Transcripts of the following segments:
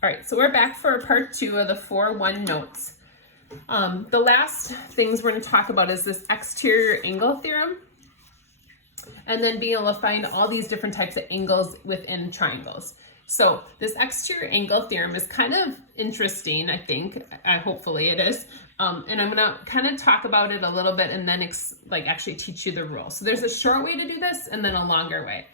All right, so we're back for part 2 of the 4-1 notes. The last things we're going to talk about is this exterior angle theorem, and then being able to find all these different types of angles within triangles. So this exterior angle theorem is kind of interesting, I think. Hopefully it is. And I'm going to kind of talk about it a little bit and then actually teach you the rule. So there's a short way to do this and then a longer way.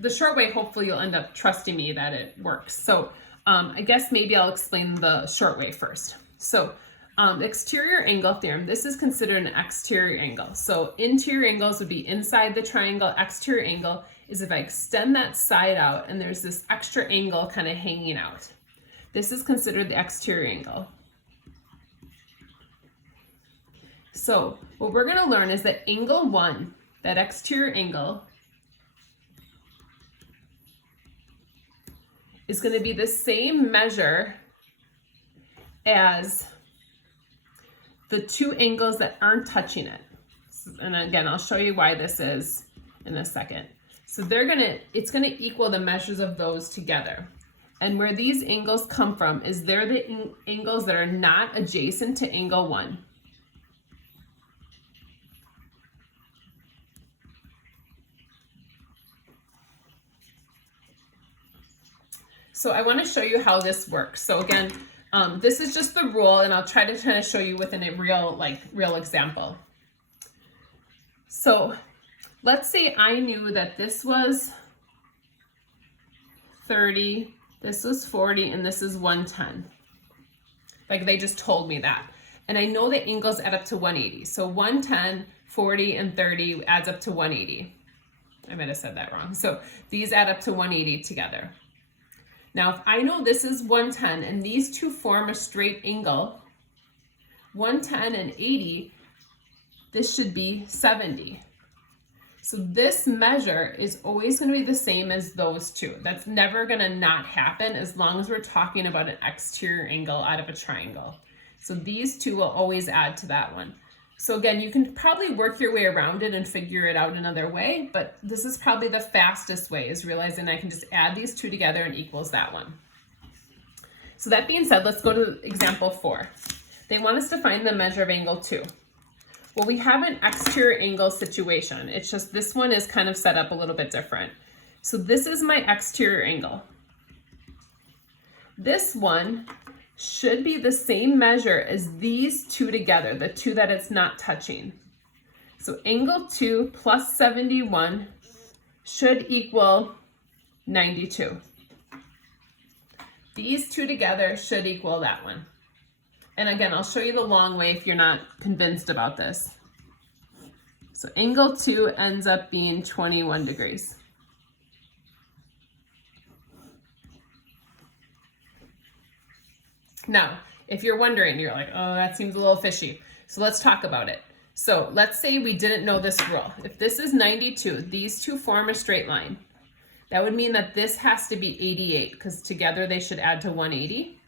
The short way, hopefully you'll end up trusting me that it works. So I guess maybe I'll explain the short way first. So exterior angle theorem, this is considered an exterior angle. So interior angles would be inside the triangle. Exterior angle is if I extend that side out and there's this extra angle kind of hanging out. This is considered the exterior angle. So what we're going to learn is that angle 1, that exterior angle, is going to be the same measure as the two angles that aren't touching it. And again, I'll show you why this is in a second. So it's going to equal the measures of those together. And where these angles come from is they're the angles that are not adjacent to angle 1. So I want to show you how this works. So again, this is just the rule, and I'll try to kind of show you within a real example. So let's say I knew that this was 30, this was 40, and this is 110. Like they just told me that. And I know the angles add up to 180. So 110, 40, and 30 adds up to 180. I might have said that wrong. So these add up to 180 together. Now, if I know this is 110 and these two form a straight angle, 110 and 80, this should be 70. So this measure is always going to be the same as those two. That's never going to not happen as long as we're talking about an exterior angle out of a triangle. So these two will always add to that one. So again, you can probably work your way around it and figure it out another way, but this is probably the fastest way, is realizing I can just add these two together and equals that one. So that being said, let's go to example 4. They want us to find the measure of angle 2. Well, we have an exterior angle situation. It's just this one is kind of set up a little bit different. So this is my exterior angle. This one should be the same measure as these two together, the two that it's not touching. So angle 2 plus 71 should equal 92. These two together should equal that one. And again, I'll show you the long way if you're not convinced about this. So angle 2 ends up being 21 degrees. Now, if you're wondering, you're like, oh, that seems a little fishy. So let's talk about it. So let's say we didn't know this rule. If this is 92, these two form a straight line. That would mean that this has to be 88 because together they should add to 180.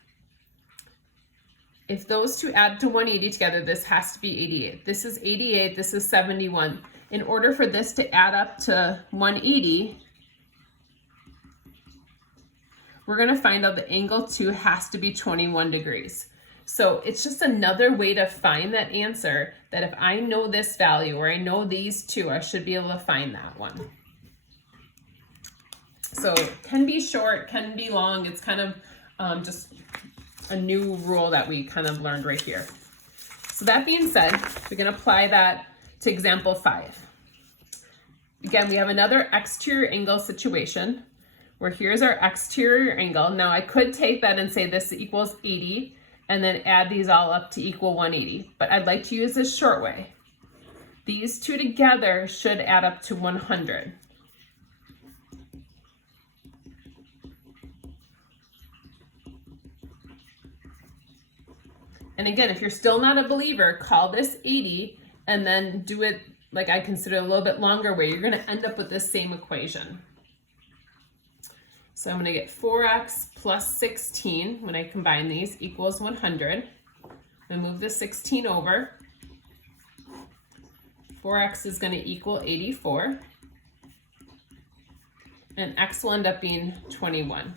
If those two add to 180 together, this has to be 88. This is 88, this is 71. In order for this to add up to 180, we're going to find out the angle 2 has to be 21 degrees. So it's just another way to find that answer, that if I know this value or I know these two, I should be able to find that one. So it can be short, can be long. It's kind of just a new rule that we kind of learned right here. So that being said, we're going to apply that to example 5. Again, we have another exterior angle situation where here's our exterior angle. Now I could take that and say this equals 80 and then add these all up to equal 180, but I'd like to use this short way. These two together should add up to 100. And again, if you're still not a believer, call this 80 and then do it like I consider a little bit longer way. You're going to end up with this same equation. So I'm going to get 4x plus 16 when I combine these equals 100. I'm going to move the 16 over. 4x is going to equal 84. And x will end up being 21.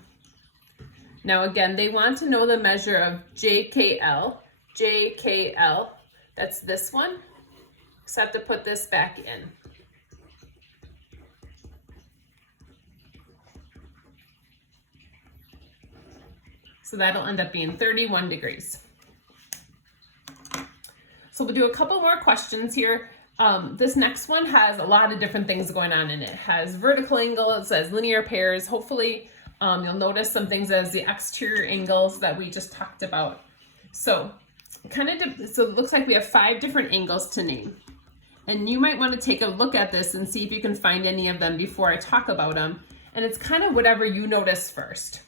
Now again, they want to know the measure of JKL. JKL, that's this one. So I have to put this back in. So that'll end up being 31 degrees. So we'll do a couple more questions here. This next one has a lot of different things going on in it. It has vertical angle, it says linear pairs. Hopefully you'll notice some things as the exterior angles that we just talked about. So it looks like we have 5 different angles to name. And you might want to take a look at this and see if you can find any of them before I talk about them. And it's kind of whatever you notice first.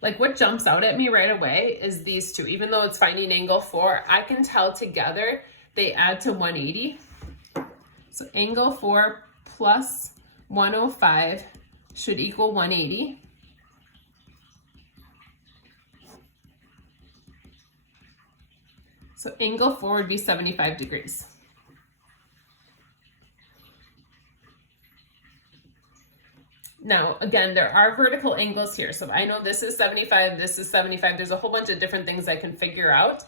Like what jumps out at me right away is these two. Even though it's finding angle 4, I can tell together they add to 180. So angle 4 plus 105 should equal 180. So angle 4 would be 75 degrees. Now, again, there are vertical angles here. So I know this is 75, this is 75. There's a whole bunch of different things I can figure out.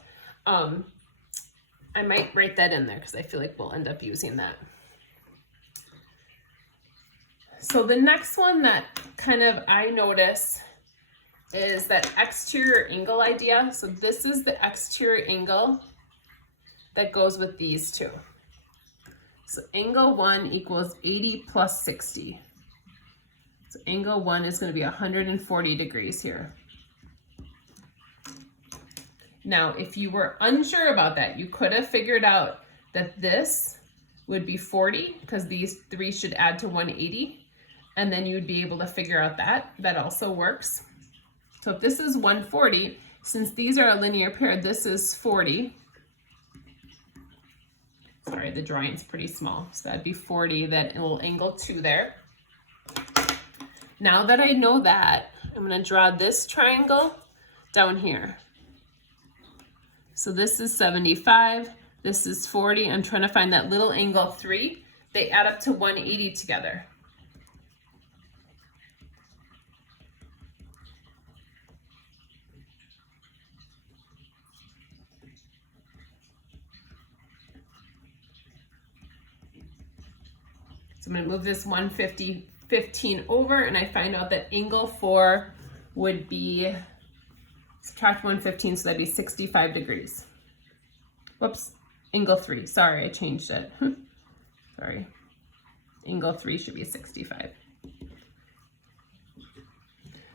I might write that in there because I feel like we'll end up using that. So the next one that kind of I notice is that exterior angle idea. So this is the exterior angle that goes with these two. So angle 1 equals 80 plus 60. So angle 1 is going to be 140 degrees here. Now, if you were unsure about that, you could have figured out that this would be 40 because these 3 should add to 180. And then you would be able to figure out that. That also works. So if this is 140, since these are a linear pair, this is 40. Sorry, the drawing's pretty small. So that'd be 40, that little angle 2 there. Now that I know that, I'm going to draw this triangle down here. So this is 75, this is 40. I'm trying to find that little angle 3. They add up to 180 together. So I'm going to move this 115 over, and I find out that angle 4 would be, subtract 115, so that'd be 65 degrees. Whoops, angle 3. Sorry, I changed it. Sorry. Angle 3 should be 65.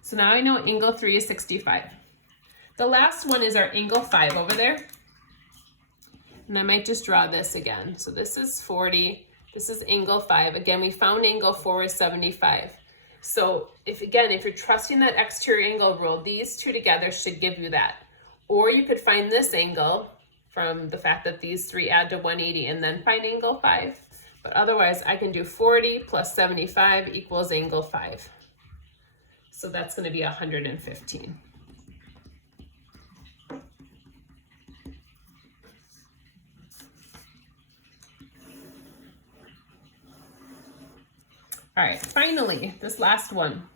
So now I know angle 3 is 65. The last one is our angle 5 over there. And I might just draw this again. So this is 40. This is angle 5. Again, we found angle 4 is 75. So if you're trusting that exterior angle rule, these two together should give you that. Or you could find this angle from the fact that these 3 add to 180 and then find angle 5. But otherwise, I can do 40 plus 75 equals angle 5. So that's going to be 115. All right, finally, this last one.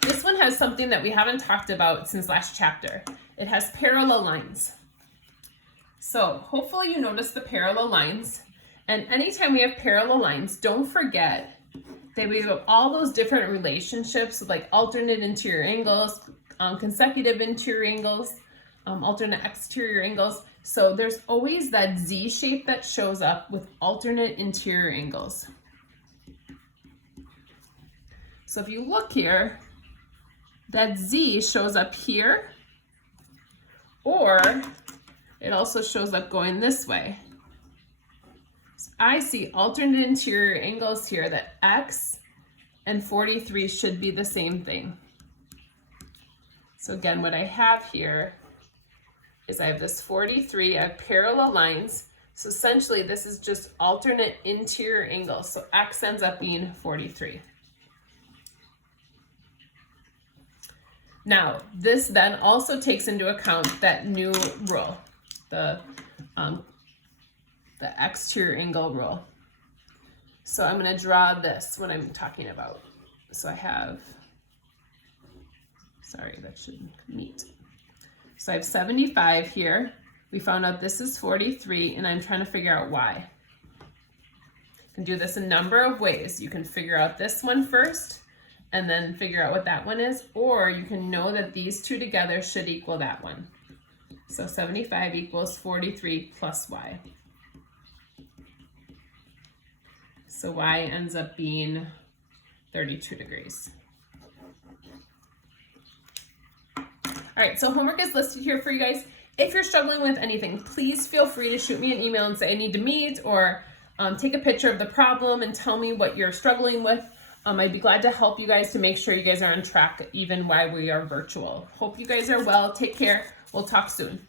This one has something that we haven't talked about since last chapter. It has parallel lines. So hopefully you notice the parallel lines. And anytime we have parallel lines, don't forget that we have all those different relationships, like alternate interior angles, consecutive interior angles, alternate exterior angles. So there's always that Z shape that shows up with alternate interior angles. So if you look here, that Z shows up here, or it also shows up going this way. So I see alternate interior angles here that X and 43 should be the same thing. So again, what I have here is I have this 43, I have parallel lines. So essentially this is just alternate interior angles. So X ends up being 43. Now, this then also takes into account that new rule, the exterior angle rule. So I'm going to draw this when I'm talking about. So I have Sorry, that should meet. So I have 75 here. We found out this is 43, and I'm trying to figure out why. You can do this a number of ways. You can figure out this one first, and then figure out what that one is, or you can know that these two together should equal that one. So 75 equals 43 plus y. So y ends up being 32 degrees. All right, so homework is listed here for you guys. If you're struggling with anything, please feel free to shoot me an email and say I need to meet, or take a picture of the problem and tell me what you're struggling with. I'd be glad to help you guys to make sure you guys are on track even while we are virtual. Hope you guys are well. Take care. We'll talk soon.